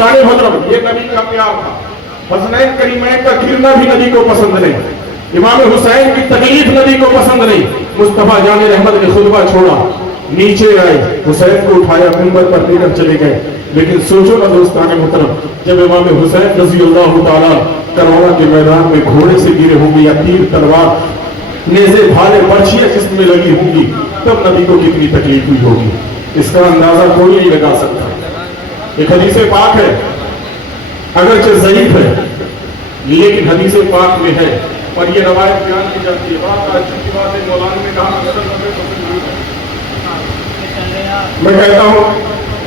बुजुर्गाने हजरत, ये नबी का प्यार था। हसनैन करीमैन का गिरना भी नबी को पसंद नहीं, इमाम हुसैन की तकलीफ नबी को पसंद नहीं। मुस्तफा जाने रहमत ने खुतबा छोड़ा, नीचे आए, हुसैन को उठाया, मिंबर पर लेकर चले गए। लेकिन सोचो ना दोस्ताने मुहतरम, जब इमाम हुसैन रज़ी अल्लाह ताला करबला के मैदान में घोड़े से गिरे होंगे या तीर तलवार नेज़े भाले बर्छियां जिस्म में लगी होंगी, तब नबी को कितनी तकलीफ हुई होगी, इसका अंदाजा कोई नहीं लगा सकता। एक हदीस पाक है, अगरचे ज़ईफ है, लेकिन हदीस पाक में है और ये रवायत बयान की जाती है। बात अच्छी की बात है, मौलाना ने कहा मैं कहता हूँ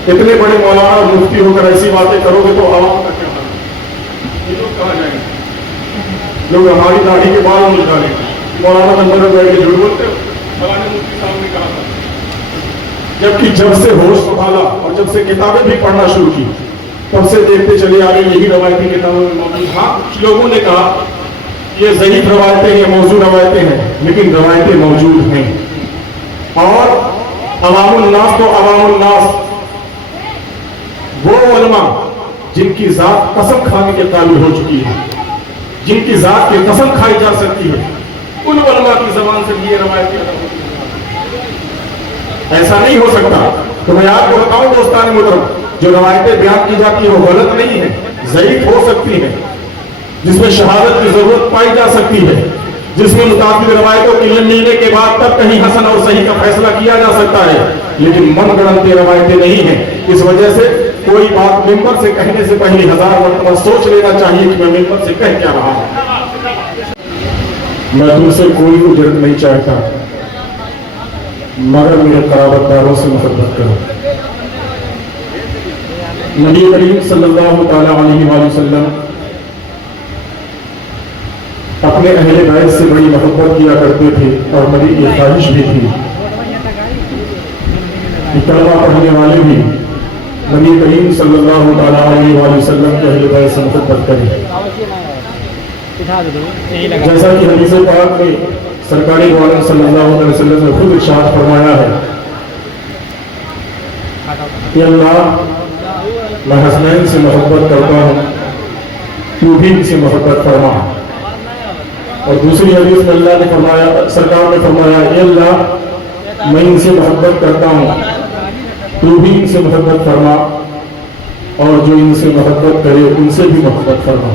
इतने बड़े मौलाना और मुफ्ती होकर ऐसी बातें करोगे तो आवाम का क्या हाल है? ये लोग कहाँ जाएंगे? लोग हमारी दाढ़ी के बाल नहीं निकालेंगे, मौलाना नंबर में बैठ के झूठ बोलते हो, फलाने मुफ्ती साहब ने कहा था। जबकि जब से होश संभाला और जब से किताबें भी पढ़ना शुरू की, तब से देखते चले आ रहे यही रवायती किताबों में मौजूद। हाँ, कुछ लोगों ने कहा ये ज़ईफ रवायतें हैं, मौजूद रवायतें हैं, लेकिन रवायतें मौजूद हैं। और अवामुल नास तो अवामुल नास वो उलमा जिनकी जात कसम खाने के काबिल हो चुकी है, जिनकी जात की कसम खाई जा सकती है, उन उलमा की जबान से ये रवायतें अदा होती हैं। ऐसा नहीं हो सकता। तो मैं आपको बताऊं दोस्तान मुहतरम, जो रवायतें बयान की जाती है वो गलत नहीं है, ज़ईफ हो सकती है, जिसमें शहादत की जरूरत पाई जा सकती है, जिसमें मुताबिक रवायतों के इल्म मिलने के बाद तब कहीं हसन और सही का फैसला किया जा सकता है, लेकिन मनगढ़ंत रवायतें नहीं है। इस वजह से कोई बात मिंबर से कहने से पहले 1000 मरतबा सोच लेना चाहिए कि मैं मिंबर से कह क्या रहा हूं। मैं तुमसे कोई उजरत नहीं चाहता, मगर मेरे क़राबतदारों से मोहब्बत करो। नबी करीम सल्लल्लाहु तआला अलैहि वसल्लम अपने अहले बैत से बड़ी मोहब्बत किया करते थे और नबी की ख्वाहिश भी थी कि कलमा पढ़ने वाले भी नबी करीम सल्लल्लाहु तआला अलैहि वसल्लम के अहले बैत से मोहब्बत करें। जैसा कि हदीस पाक में सरकारी वाला सल्लल्लाहु अलैहि वसल्लम ने खुद इरशाद फरमाया है कि अल्लाह, मैं हसनैन से मोहब्बत करता हूँ, तू भी इनसे मोहब्बत फरमा। और दूसरी हदीस में अल्लाह ने फरमाया, सरकार ने फरमाया, ये अल्लाह, मैं इनसे मोहब्बत करता हूँ, तू भी इनसे मोहब्बत फरमा, और जो इनसे मोहब्बत करे उनसे भी मोहब्बत फरमा।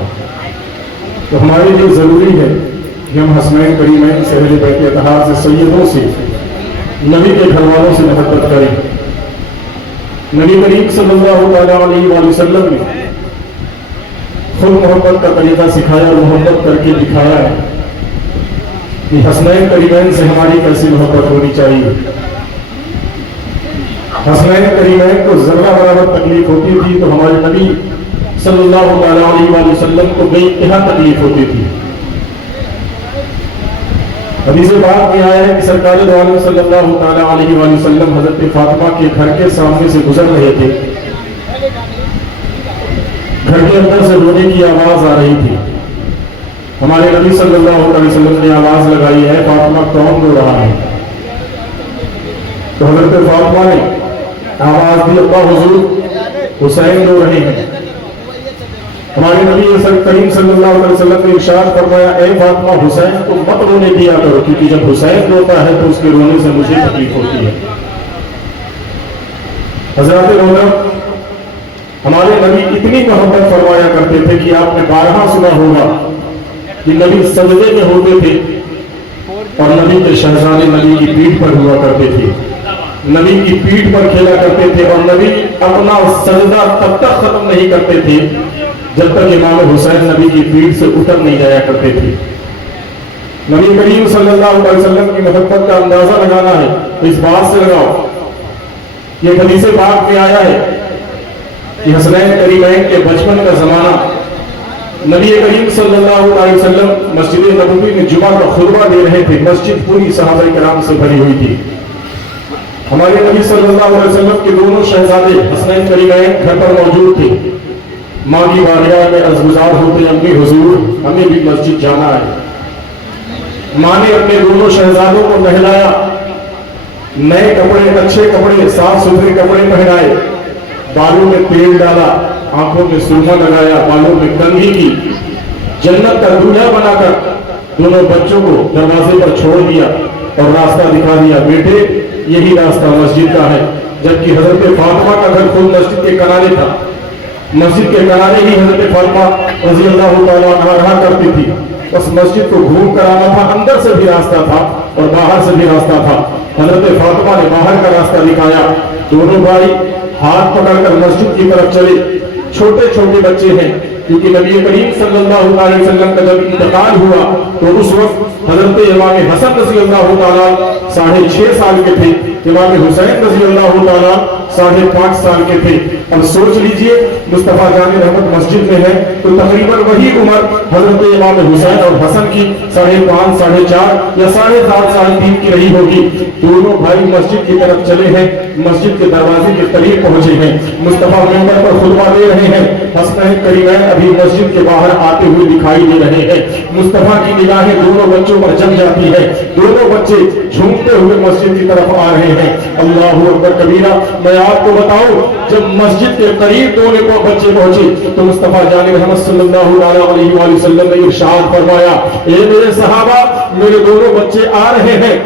तो हमारे लिए ज़रूरी है कि हम हसनैन करीमैन से, अहले बैत अतहार से, सैयदों से, नबी के घर वालों से मोहब्बत करें। नबी करीम सल्लल्लाहु अलैहि वसल्लम ने खुद मोहब्बत का तरीका सिखाया और मोहब्बत करके दिखाया है कि हसनैन करीमैन से हमारी कैसी मोहब्बत होनी चाहिए। हसनैन करीमैन को जर्रा बराबर तकलीफ होती थी तो हमारे नबी सल्लल्लाहु अलैहि वसल्लम को बेइंतहा तकलीफ होती थी। हदीस पाक में आया है कि सरकार दो आलम सल्लल्लाहु अलैहि वसल्लम हजरत फातिमा के घर के सामने से गुजर रहे थे। घर के अंदर से रोने की आवाज आ रही थी। हमारे नबी सल्लल्लाहु अलैहि वसल्लम ने आवाज लगाई है, फातिमा कौन रो रहा है? तो हजरत फातिमा ने आवाज दी, अल्लाह हुजूर, हुसैन रो रहे हैं। हमारे नबी करीम सल्लल्लाहु अलैहि वसल्लम ने इरशाद फरमाया, ए फातिमा, हुसैन को मत रोने दिया करो, क्योंकि जब हुसैन रोता है तो उसके रोने से मुझे तकलीफ होती है। हज़रात उमर, हमारे नबी इतनी मोहब्बत फरमाया करते थे कि आपने बारहा सुना होगा कि नबी सजदे में होते थे और नबी के शहजादे नबी की पीठ पर हुआ करते थे, नबी की पीठ पर खेला करते थे और नबी अपना सजदा तब तक खत्म नहीं करते थे जब तक इमाम हुसैन नबी की पीठ से उतर नहीं जाया करते थे। नबी करीम सल्लल्लाहु अलैहि वसल्लम की मोहब्बत का अंदाजा लगाना है तो इस बात से लगाओ, ये हदीस पाक में आया है कि हसनैन करीमैन के बचपन का जमाना, नबी करीम सल्लल्लाहु अलैहि वसल्लम मस्जिद नबवी में जुमा का खुतबा दे रहे थे। मस्जिद पूरी सहाबाए किराम से भरी हुई थी। हमारे नबी सल्लल्लाहु अलैहि वसल्लम के दोनों शहजादे हसनैन करीमैन घर पर मौजूद थे। माँ की बारगाह में अर्ज़गुज़ार होते, अम्मी हुजूर, हमें भी मस्जिद जाना है। माँ ने अपने दोनों शहजादों को नहलाया, नए कपड़े, अच्छे कपड़े, साफ सुथरे कपड़े पहनाए, बालों में तेल डाला, आंखों में सुरमा लगाया, बालों में कंघी की, जन्नत का दूल्हा बनाकर दोनों बच्चों को दरवाजे पर छोड़ दिया और रास्ता दिखा दिया, बेटे यही रास्ता मस्जिद का है। जबकि हजरत फातिमा का घर खुद मस्जिद के किनारे था, मस्जिद के किनारे ही हजरत फातिमा रज़ी अल्लाह तआला अन्हा रहा करती थी। बस मस्जिद को घूम कर आना था, अंदर से भी रास्ता था और बाहर से भी रास्ता था। हजरत फातिमा ने बाहर का रास्ता दिखाया, दोनों भाई हाथ पकड़कर मस्जिद की तरफ चले। छोटे छोटे बच्चे हैं, क्योंकि नबी करीम सल्लल्लाहु अलैहि वसल्लम का जब इंतकाल हुआ तो उस वक्त हजरत इमाम हसन रज़ी अल्लाह तआला 6.5 साल के थे, इमाम हुसैन रज़ी अल्लाह तआला 5.5 साल के थे। अब सोच लीजिए मुस्तफा जान रहमत मस्जिद में है तो तकरीबन वही उम्र हजरत इमाम हुसैन और हसन की 5.5, 4.5 या 7.5, 3.5 की रही होगी। दोनों भाई मस्जिद की तरफ चले हैं, मस्जिद के दरवाजे के करीब पहुंचे हैं, मुस्तफा मिंबर पर खुतबा दे रहे हैं, हसनैन करीमैन अभी मस्जिद के बाहर आते हुए दिखाई दे रहे हैं। मुस्तफा की निगाहें दोनों बच्चों पर जम जाती है, दोनों बच्चे झूमते हुए मस्जिद की तरफ आ रहे हैं। अल्लाहु अकबर कबीरा। मैं आपको बताऊं, जब मस्जिद के करीब दोनों बच्चे पहुंचे तो मुस्तफा जान रहमत सल्लल्लाहु अलैहि वसल्लम ने इरशाद फरमाया, ए मेरे सहाबा, मेरे दोनों बच्चे आ रहे हैं,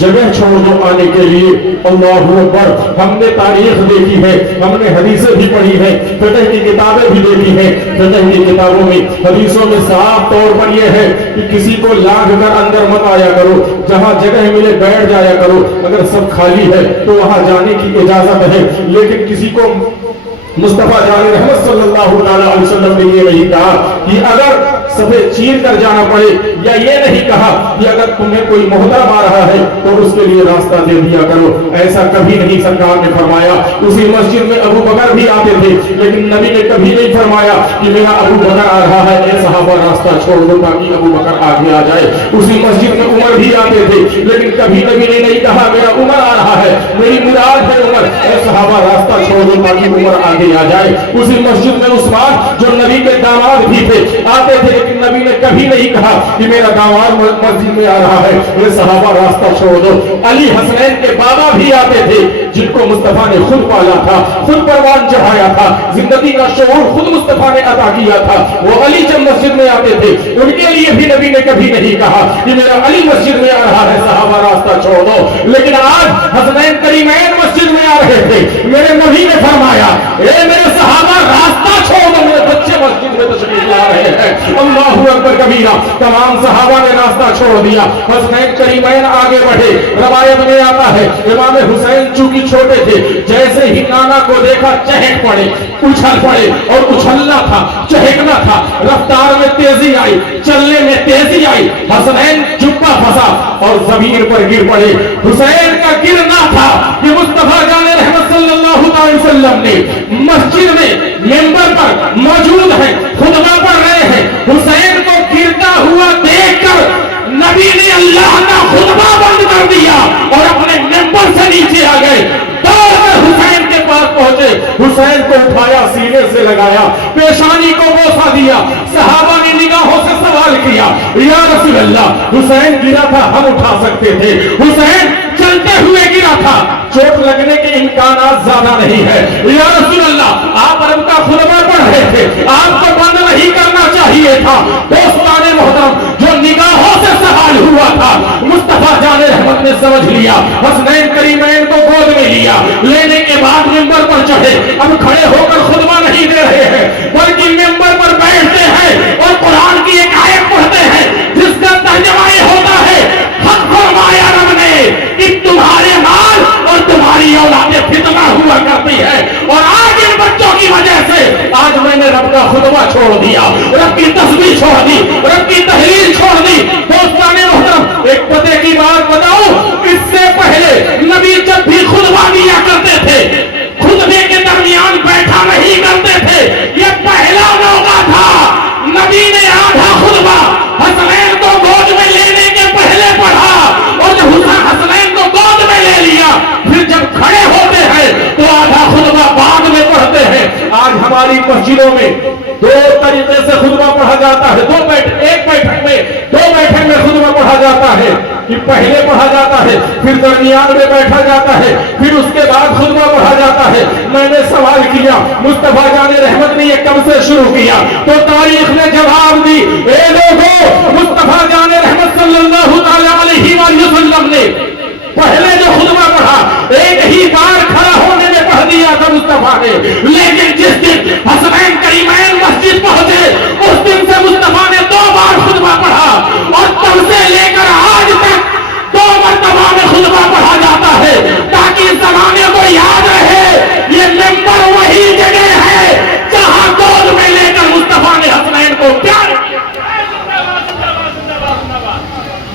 जगह छोड़ दो आने के लिए। अल्लाहु अकबर। हमने तारीख देखी है, हमने हदीसें भी पढ़ी हैं, फिक़ह की किताबें भी देखी हैं। फिक़ह की किताबों में, हदीसों में साफ तौर पर यह है कि किसी को लांघ कर अंदर मत आया करो, जहां जगह मिले बैठ जाया करो, अगर सब खाली है तो वहां जाने की इजाजत है। लेकिन किसी को मुस्तफा जान रहमत सल्लल्लाहु अलैहि वसल्लम ने ये नहीं कहा कि अगर सफेद चीर कर जाना पड़े, या ये नहीं कहा कि अगर तुम्हें कोई मोहतरम आ रहा है तो उसके लिए रास्ता दे दिया करो। ऐसा कभी नहीं सरकार ने फरमाया। उसी मस्जिद में अबू बकर भी आते थे, लेकिन नबी ने कभी नहीं फरमाया कि मेरा अबू बकर आ रहा है, ए सहाबा रास्ता छोड़ दो ताकि अबू बकर आगे आ जाए। उसी मस्जिद में उमर भी आते थे, लेकिन कभी नबी ने नहीं कहा मेरा उमर आ रहा है, मेरी मुराद है उमर, ए सहाबा रास्ता छोड़ दो ताकि उमर आगे आ जाए। उसी मस्जिद में उस्मान जो नबी के दामाद भी थे आते थे, लेकिन नबी ने कभी नहीं कहा कि मेरा दामाद मस्जिद में आ रहा है, मेरे सहाबा रास्ता छोड़ दो। अली हसनैन के बाबा भी आते थे, जिनको मुस्तफा ने खुद पाला था, खुद परवान चढ़ाया था, जिंदगी का शऊर खुद मुस्तफा ने अता किया था। वो अली जब मस्जिद में आते थे, उनके लिए भी नबी ने कभी नहीं कहा कि मेरा अली मस्जिद में आ रहा है, सहाबा रास्ता छोड़ दो। लेकिन आज हसनैन करीमैन मस्जिद में आ रहे थे, मेरे नबी ने फरमाया ए मेरे सहाबा रास्ता छोड़ दो, मेरे बच्चे मस्जिद में तशरीफ ला रहे हैं। अल्लाहु अकबर कबीरा। तमाम सहाबा ने रास्ता छोड़ दिया, हसनैन करीमैन आगे बढ़े। रवायत में आता है इमाम हुसैन चूंकि छोटे थे, जैसे ही नाना को देखा चहक पड़े, उछल पड़े, और उछलना था, चहकना था, रफ्तार में तेजी आई, चलने में तेजी आई। हसनैन जुब्बा फंसा और जमीन पर गिर पड़े। हुसैन का गिरना था कि मुस्तफा जाने रहमत सल्लल्लाहु अलैहि वसल्लम ने मस्जिद में मेंबर पर मौजूद है, खुतबा पढ़ रहे हैं। हुसैन को गिरता हुआ देखकर नबी ने अल्लाह का खुतबा बंद कर दिया और अपने मेंबर से नीचे आ गए, दौड़कर हुसैन के पास पहुंचे, हुसैन को उठाया, सीने से लगाया, पेशानी को बोसा दिया। सहाबा ने निगाहों से सवाल किया, या रसूल अल्लाह, हुसैन गिरा था, हम उठा सकते थे, हुसैन चलते हुए गिरा था, चोट लगने के इम्कानात ज्यादा नहीं है। या रसूल अल्लाह, आप अरब का खुतबा पढ़ रहे थे, आपको बंद नहीं करना चाहिए था। दोस्ताने मोहतरम, जो निगाहों से सवाल हुआ था, मुस्तफा जाने रहमत ने समझ लिया। हसनैन करीमैन को गोद में लिया, लेने के बाद मिंबर पर चढ़े। अब खड़े होकर खुतबा नहीं दे रहे हैं, बल्कि मिंबर पर बैठते हैं और कुरान की एक आयत पढ़ते हैं, जिसका तर्जुमा ये होता है, हक फरमाया रब ने कि तुम्हारे माल और तुम्हारी औलादें फितना हुआ करती है, और आज इन बच्चों की वजह से आज मैंने रब का खुतबा छोड़ दिया, रब की तस्बीह छोड़ दी, रब की तहलील छोड़ दी। दोस्ताने मोहतरम, एक पते की बात बताऊं, इससे पहले नबी जब भी खुतबा दिया करते थे, खुतबे के दरमियान बैठा नहीं करते थे। यह पहला मौका था, नबी ने आधा खुतबा हसनैन को गोद में लेने के पहले पढ़ा, और जब हसनैन को गोद में ले लिया, फिर जब खड़े होते हैं तो आधा खुतबा बाद में पढ़ते हैं। आज हमारी मस्जिदों में दो तरीके से खुतबा पढ़ा जाता है, एक बैठक में खुतबा पढ़ा जाता है। کہ پہلے پڑھا جاتا ہے، پھر درمیان میں بیٹھا جاتا ہے، پھر اس کے بعد خطبہ پڑھا جاتا ہے۔ میں نے سوال کیا مصطفیٰ جان رحمت نے یہ کب سے شروع کیا؟ تو تاریخ نے جواب دی، اے لوگوں، مصطفیٰ جان رحمت صلی اللہ علیہ وسلم نے پہلے جو خطبہ پڑھا ایک ہی بار کھڑا ہونے میں پڑھ دیا تھا مصطفیٰ نے، لیکن جس دن حسنین کریمین مسجد پہنچے اس دن سے مصطفیٰ نے 2 بار خطبہ پڑھا، اور تب سے لے کر آج تک 2 مرتبہ میں خطبہ پڑھا جاتا ہے تاکہ اس زمانے کو یاد رہے یہ ممبر وہی جگہ ہے جہاں گود میں لے کر مصطفیٰ نے حسنین کو پیار کیا،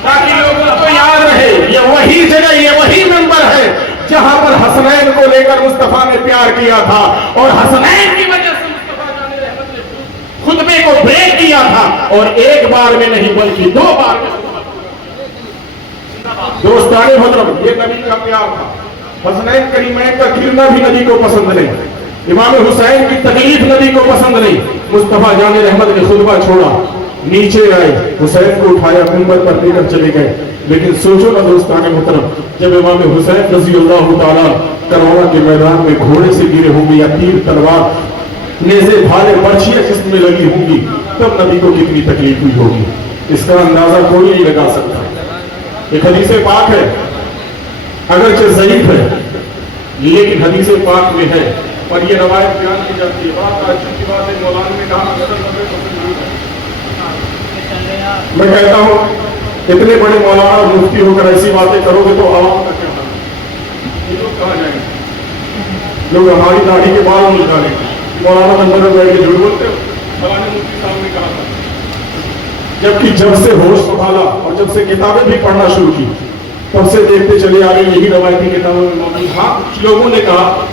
تاکہ لوگوں کو یاد رہے یہ وہی جگہ، یہ وہی ممبر ہے جہاں پر حسنین کو لے کر مصطفیٰ نے پیار کیا تھا، اور حسنین کی وجہ سے مصطفیٰ جان رحمت نے خطبے کو بریک کیا تھا، اور ایک بار میں نہیں بلکہ 2 بار میں۔ دوستان محترم، یہ نبی کا پیار تھا۔ حسنین کریمین کا گرنا بھی نبی کو پسند نہیں، امام حسین کی تکلیف نبی کو پسند نہیں۔ مصطفیٰ جان رحمت نے خطبہ چھوڑا، نیچے آئے، حسین کو اٹھایا، منبر پر لے کر چلے گئے۔ لیکن سوچو نا دوستان محترم، جب امام حسین رضی اللہ تعالیٰ کربلا کے میدان میں گھوڑے سے گرے ہوں گے یا تیر تلوار نیزے بھالے برچھیاں جسم میں لگی ہوں گی، تب نبی کو کتنی تکلیف ہوئی ہوگی، اس کا اندازہ کوئی نہیں لگا سکتا۔ ایک حدیث پاک ہے، اگرچہ ضعیف ہے لیکن حدیث پاک میں ہے، اور یہ روایت بیان کی جاتی ہے۔ بات آج کی بات ہے، مولانا نے کہا میں کہتا ہوں اتنے بڑے مولانا اور مفتی ہو کر ایسی باتیں کرو گے تو عوام کا کیا حال؟ یہ لوگ کہاں جائیں گے؟ لوگ ہماری داڑھی کے بال نہیں نکالیں گے، مولانا نمبر میں بیٹھ کے جھوٹ بولتے ہو۔ فلانے مفتی صاحب نے کہا تھا، جبکہ جب سے ہوش سنبھالا اور جب سے کتابیں بھی پڑھنا شروع کی تب سے دیکھتے چلے آ رہے یہی روایتی کتابوں میں موجود۔ ہاں کچھ لوگوں نے کہا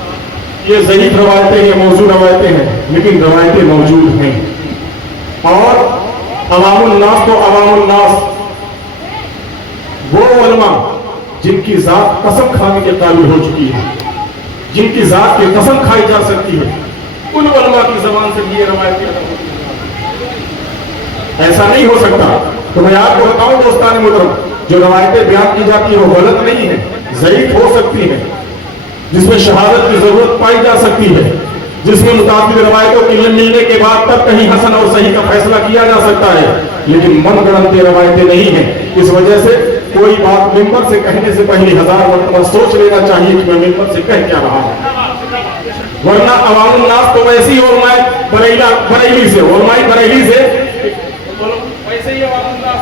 یہ ضعیف روایتیں، یہ موضوع روایتیں ہیں، لیکن روایتیں موجود ہیں، اور عوام الناس تو عوام الناس وہ علماء جن کی ذات قسم کھانے کے قابل ہو چکی ہے، جن کی ذات کی قسم کھائی جا سکتی ہے، ان علماء کی زبان سے یہ روایتیں ادا ہوتی ہیں۔ ایسا نہیں ہو سکتا۔ تو میں آپ کو بتاؤں دوستان محترم، جو روایتیں بیان کی جاتی ہیں وہ غلط نہیں ہے، ضعیف ہو سکتی ہے، جس میں شہادت کی ضرورت پائی جا سکتی ہے، جس میں متعدد روایتوں کے ملنے کے بعد تب کہیں حسن اور صحیح کا فیصلہ کیا جا سکتا ہے، لیکن من گڑنت روایتیں نہیں ہیں۔ اس وجہ سے کوئی بات ممبر سے کہنے سے پہلے 1000 مرتبہ سوچ لینا چاہیے کہ میں ممبر سے کہہ کیا رہا ہوں، ورنہ عوام الناس تو ویسی علماء بریلی سے ویسے ہی عوام الناس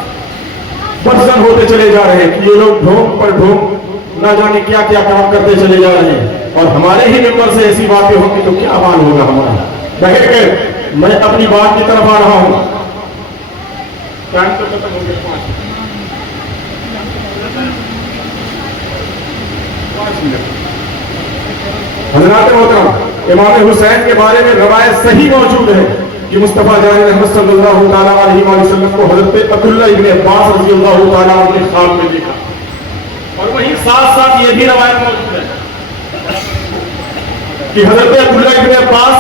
برزن ہوتے چلے جا رہے ہیں کہ یہ لوگ ڈھونگ پر ڈھونگ نہ جانے کیا کیا کام کرتے چلے جا رہے ہیں، اور ہمارے ہی ممبر سے ایسی باتیں ہوں گی تو کیا حال ہوگا ہمارا۔ بغیر کہ میں اپنی بات کی طرف آ رہا ہوں، ٹائم تو ختم ہو گیا، 5 منٹ۔ حضرات محترم، امام حسین کے بارے میں روایت صحیح موجود ہے کہ مصطفیٰ جان رحمت صلی اللہ تعالیٰ علیہ وسلم کو حضرت عبداللہ ابن عباس رضی اللہ تعالیٰ عنہ نے خواب میں دیکھا، اور وہیں ساتھ ساتھ یہ بھی روایت موجود ہے کہ حضرت عبداللہ ابن عباس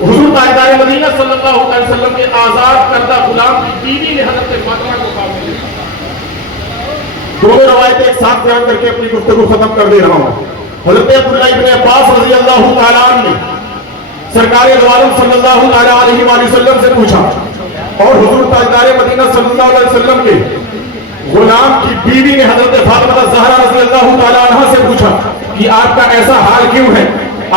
حضور تاجدار مدینہ صلی اللہ علیہ وسلم کے آزاد کردہ غلام کی بیوی نے حضرت فاطمہ کو خواب میں دیکھا۔ دونوں روایتیں ایک ساتھ بیان کر کے اپنی گفتگو ختم کر دے رہا ہوں۔ حضرت عبداللہ ابن عباس رضی اللہ تعالیٰ عنہ نے سرکار دو عالم صلی اللہ علیہ وسلم سے پوچھا، اور حضور تاجدار مدینہ صلی اللہ علیہ وسلم کے غلام کی بیوی نے حضرت فاطمہ زہرا رضی اللہ تعالیٰ عنہ سے پوچھا کہ آپ کا ایسا حال کیوں ہے،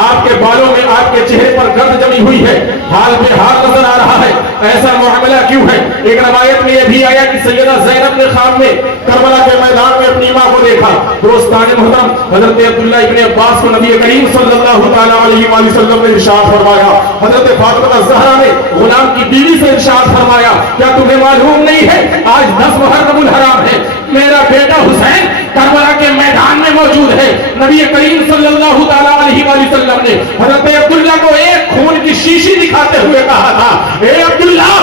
آپ کے بالوں میں آپ کے چہرے پر گرد جمی ہوئی ہے، حال بے حال نظر آ رہا ہے، ایسا معاملہ کیوں ہے؟ ایک روایت میں یہ بھی آیا کہ سیدہ زینب نے خواب میں کربلا کے میدان میں اپنی ماں کو دیکھا۔ دوستان محترم، حضرت عبداللہ ابن عباس کو نبی کریم صلی اللہ تعالیٰ علیہ وسلم نے ارشاد فرمایا، حضرت فاطمہ زہرا نے غلام کی بیوی سے ارشاد فرمایا، کیا تمہیں معلوم نہیں ہے آج 10 محرم الحرام ہے، میرا بیٹا حسین کربلا کے میدان میں موجود ہے۔ نبی کریم صلی اللہ تعالیٰ علیہ وسلم نے حضرت عبداللہ کو ایک خون کی شیشی دکھاتے ہوئے کہا تھا، اے عبداللہ،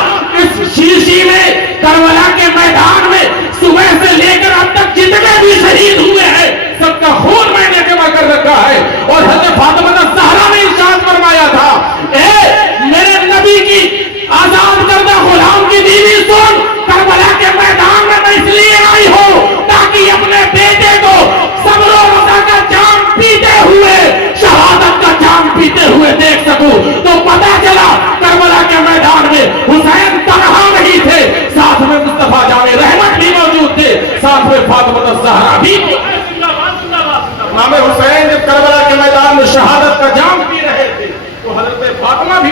اس شیشی میں کربلا کے میدان میں صبح سے لے کر اب تک جتنے بھی شہید ہوئے ہیں سب کا خون میں نے جمع کر رکھا ہے۔ اور حضرت فاطمہ زہرا نے ارشاد فرمایا تھا، اے میرے نبی کی آزاد کردہ غلام کی بیوی سن، کربلا کے میدان میں اس لیے آئی ہو تاکہ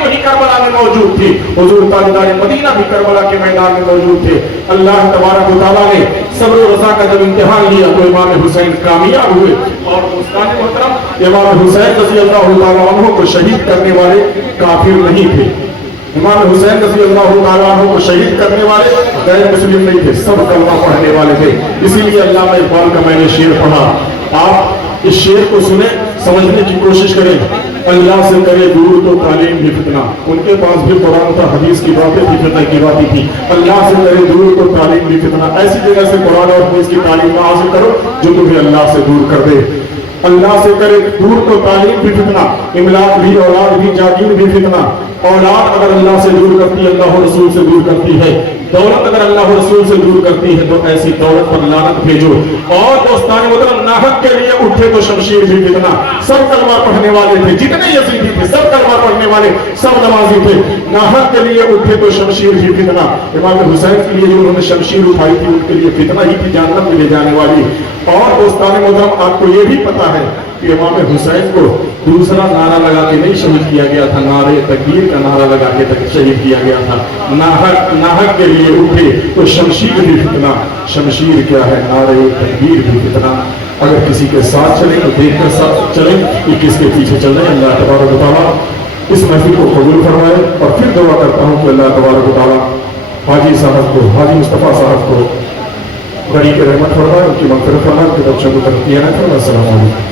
भी करबला में मौजूद थी, हुजूर ताजदार मदीना भी करबला के मैदान में मौजूद थे। अल्लाह तबारक व तआला ने सब्र और रज़ा का जब इम्तिहान लिया तो इमाम हुसैन कामयाब हुए और दोस्तान मोहतरम इमाम हुसैन रज़ी अल्लाह तआला अन्हु को शहीद करने वाले काफिर नहीं थे। इमाम हुसैन रज़ी अल्लाह तआला अन्हु को शहीद करने वाले गैर मुस्लिम नहीं थे, सब कलमा पढ़ने वाले थे। इसीलिए अल्लामा इकबाल का मैंने शेर पढ़ा, आप इस शेर को सुने, समझने की कोशिश करें। अल्लाह से करे दूर तो तालीम भी फितना, उनके पास भी कुरान था, हदीस की बातें थी, फितना की बातें थी। अल्लाह से करे दूर तो तालीम भी फितना, ऐसी जगह से कुरान और हदीस की तालीम ना हासिल करो जो तुम्हें अल्लाह से दूर कर दे। अल्लाह से करे दूर तो तालीम भी फितना, इमलाक भी, औलाद भी, जागीर भी फितना। औलाद अगर अल्लाह से दूर करती है, अल्लाह रसूल से दूर करती है। दौलत अगर अल्लाह रसूल से दूर करती है तो ऐसी दौलत पर लानत भेजो। और दोस्तान मतलब नाहक के लिए उठे तो शमशीर भी फितना। सब कलमा पढ़ने वाले थे, जितने यजीदी थे सब कलमा पढ़ने वाले, सब नमाजी थे। नाहक के लिए उठे तो शमशीर भी फितना। इमाम हुसैन के लिए जो उन्होंने शमशीर उठाई थी उनके लिए फितना ही थी, जहन्नम में ले जाने वाली। और दोस्तान मोहतरम आपको ये भी पता है कि इमाम हुसैन को दूसरा नारा लगा के नहीं शहीद किया गया था, नारे तकबीर का नारा लगा के शहीद किया गया था। नाहक के लिए उठे तो शमशीर भी फितना। शमशीर क्या है? नारे तकबीर भी फितना। अगर किसी के साथ चले तो देखकर साथ चले कि किसके पीछे चल रहे हैं। अल्लाह तबारक व तआला इस महफिल को कबूल फरमाए। और फिर दुआ करता हूँ कि अल्लाह तबारक व तआला हाजी साहब को, हाजी मुस्तफ़ा साहब को बड़ी के रहमत फरमाए, उनकी मग़फ़िरत फरमाए, उनके बच्चों को तरक्की अता फरमाए। अस्सलामु अलैकुम।